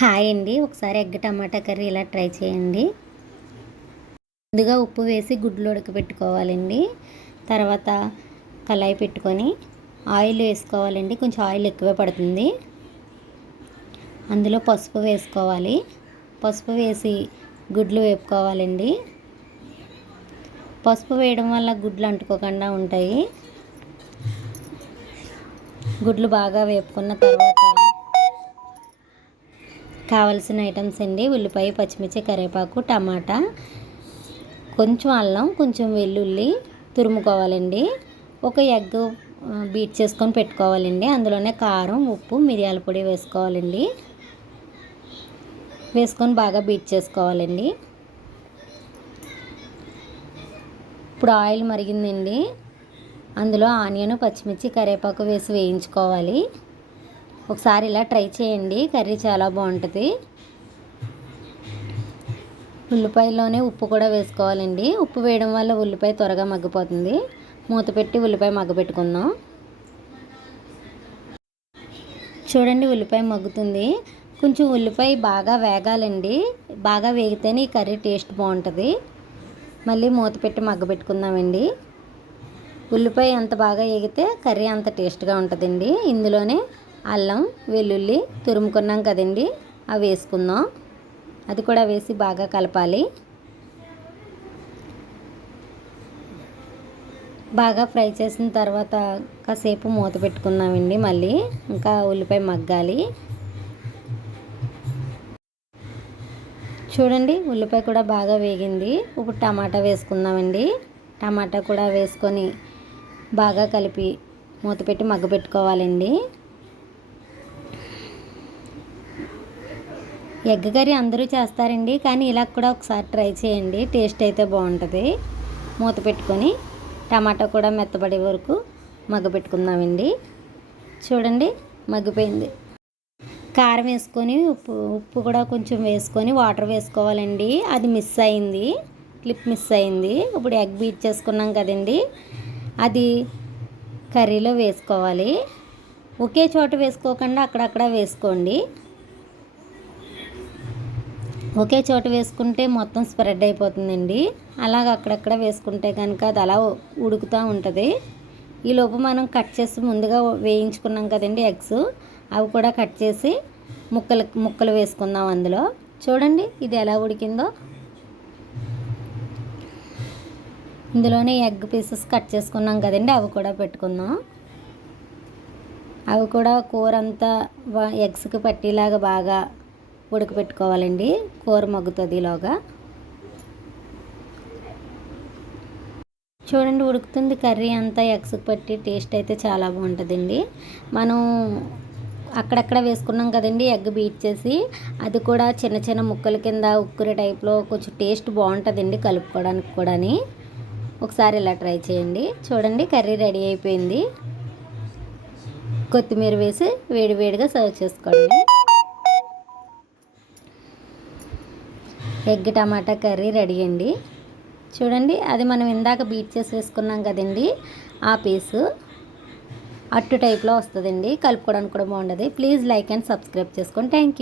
Hi అండి. ఒకసారి egg tomato curry ఇలా ట్రై చేయండి. ముందుగా ఉప్పు వేసి గుడ్లు ఉడకబెట్టుకోవాలండి. తర్వాత కళాయి పెట్టుకొని ఆయిల్ వేసుకోవాలండి. కొంచెం ఆయిల్ ఎక్కువే పడుతుంది. అందులో పసుపు వేసుకోవాలి. పసుపు వేసి గుడ్లు వేపుకోవాలండి. పసుపు వేయడం వల్ల గుడ్లు అంటుకోకుండా ఉంటాయి. గుడ్లు బాగా వేపుకున్న తర్వాత కావలసిన ఐటమ్స్ అండి. ఉల్లిపాయ పచ్చిమిర్చి కరివేపాకు టమాటా కొంచెం అల్లం కొంచెం వెల్లుల్లి తురుముకోవాలండి. ఒక ఎగ్ బీట్ చేసుకొని పెట్టుకోవాలండి. అందులోనే కారం ఉప్పు మిరియాల పొడి వేసుకోవాలండి. వేసుకొని బాగా బీట్ చేసుకోవాలండి. ఇప్పుడు ఆయిల్ మరిగిందండి. అందులో ఆనియన్ పచ్చిమిర్చి కరివేపాకు వేసి వేయించుకోవాలి. ఒకసారి ఇలా ట్రై చేయండి. కర్రీ చాలా బాగుంటుంది. ఉల్లిపాయలోనే ఉప్పు కూడా వేసుకోవాలండి. ఉప్పు వేయడం వల్ల ఉల్లిపాయ త్వరగా మగ్గిపోతుంది. మూత పెట్టి ఉల్లిపాయ మగ్గబెట్టుకుందాం. చూడండి ఉల్లిపాయ మగ్గుతుంది. కొంచెం ఉల్లిపాయ బాగా వేగాలండి. బాగా వేగితేనే ఈ కర్రీ టేస్ట్ బాగుంటుంది. మళ్ళీ మూత పెట్టి మగ్గబెట్టుకుందామండి. ఉల్లిపాయ ఎంత బాగా వేగితే కర్రీ అంత టేస్ట్గా ఉంటుందండి. ఇందులోనే అల్లం వెల్లుల్లి తురుముకున్నాం కదండి. అవి వేసుకుందాం. అది కూడా వేసి బాగా కలపాలి. బాగా ఫ్రై చేసిన తర్వాత కాసేపు మూత పెట్టుకున్నామండి మళ్ళీ. ఇంకా ఉల్లిపాయ మగ్గాలి. చూడండి ఉల్లిపాయ కూడా బాగా వేగింది. ఇప్పుడు టమాటా వేసుకుందామండి. టమాటా కూడా వేసుకొని బాగా కలిపి మూత పెట్టి మగ్గ పెట్టుకోవాలండి. ఎగ్ కర్రీ అందరూ చేస్తారండి కానీ ఇలా కూడా ఒకసారి ట్రై చేయండి. టేస్ట్ అయితే బాగుంటుంది. మూత పెట్టుకొని టమాటా కూడా మెత్తబడే వరకు మగ్గపెట్టుకుందామండి. చూడండి మగ్గిపోయింది. కారం వేసుకొని ఉప్పు ఉప్పు కూడా కొంచెం వేసుకొని వాటర్ వేసుకోవాలండి. అది మిస్ అయింది. క్లిప్ మిస్ అయింది. ఇప్పుడు ఎగ్ బీట్ చేసుకున్నాం కదండి. అది కర్రీలో వేసుకోవాలి. ఒకే చోట వేసుకోకుండా అక్కడక్కడ వేసుకోండి. ఒకే చోట వేసుకుంటే మొత్తం స్ప్రెడ్ అయిపోతుందండి. అలాగ అక్కడక్కడ వేసుకుంటే కనుక అది అలా ఉడుకుతూ ఉంటుంది. ఈలోపు మనం కట్ చేసి ముందుగా వేయించుకున్నాం కదండి ఎగ్స్. అవి కూడా కట్ చేసి ముక్కలు ముక్కలు వేసుకుందాం అందులో. చూడండి ఇది ఎలా ఉడికిందో. ఇందులోనే ఎగ్ పీసెస్ కట్ చేసుకున్నాం కదండి అవి కూడా పెట్టుకుందాం. అవి కూడా కూర అంతా ఎగ్స్కి పట్టేలాగా బాగా ఉడకపెట్టుకోవాలండి. కూర మగ్గుతుంది ఇలాగా చూడండి ఉడుకుతుంది కర్రీ అంతా ఎగ్స్ పట్టి టేస్ట్ అయితే చాలా బాగుంటుందండి. మనం అక్కడక్కడ వేసుకున్నాం కదండి ఎగ్ బీట్ చేసి అది కూడా చిన్న చిన్న ముక్కల కింద ఉక్కురే టైప్లో కొంచెం టేస్ట్ బాగుంటుందండి కలుపుకోవడానికి కూడా ఒకసారి ఇలా ట్రై చేయండి. చూడండి కర్రీ రెడీ అయిపోయింది. కొత్తిమీర వేసి వేడివేడిగా సర్వ్ చేసుకోండి. ఎగ్ టమాటా కర్రీ రెడీ అండి. చూడండి అది మనం ఇందాక బీట్ చేసి వేసుకున్నాం కదండి ఆ పీసు. అట్టు టైప్లో వస్తుందండి. కలుపుకోవడానికి కూడా బాగుండదు. ప్లీజ్ లైక్ అండ్ సబ్స్క్రైబ్ చేసుకోండి థ్యాంక్ యూ